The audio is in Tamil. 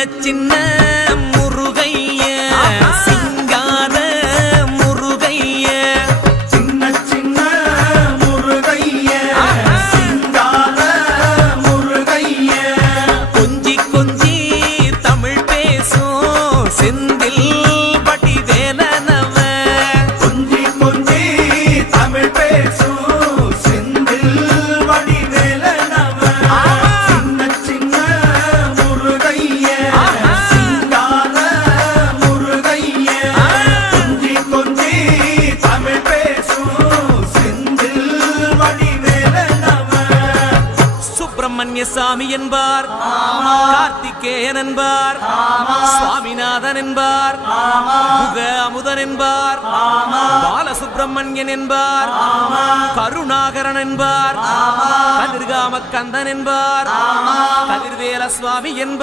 சின்ன முருகைய சிங்கார முருகைய சின்ன சின்ன முருகைய சிங்கார முருகைய கொஞ்சி கொஞ்சி தமிழ் பேசும் செந்தில் பட்டி வேலனவ கொஞ்சி கொஞ்சி தமிழ் பேசும் செந்தில் படி வேலனவ சின்ன சின்ன முருகைய சிங்கார முருகைய கொஞ்சி கொஞ்சி தமிழ் பேசும் செந்தில் படி வேலனவ சுப்பிரமணிய சாமி என்பார் கார்த்திகேயன் என்பார் சுவாமிநாதன் என்பார் முக அமுதன் என்பார் பாலசுப்பிரமணியன் என்பார் கருணாகரன் என்பார் கதிர்காம கந்தன் என்பார் கதிர்வேல சுவாமி என்பார்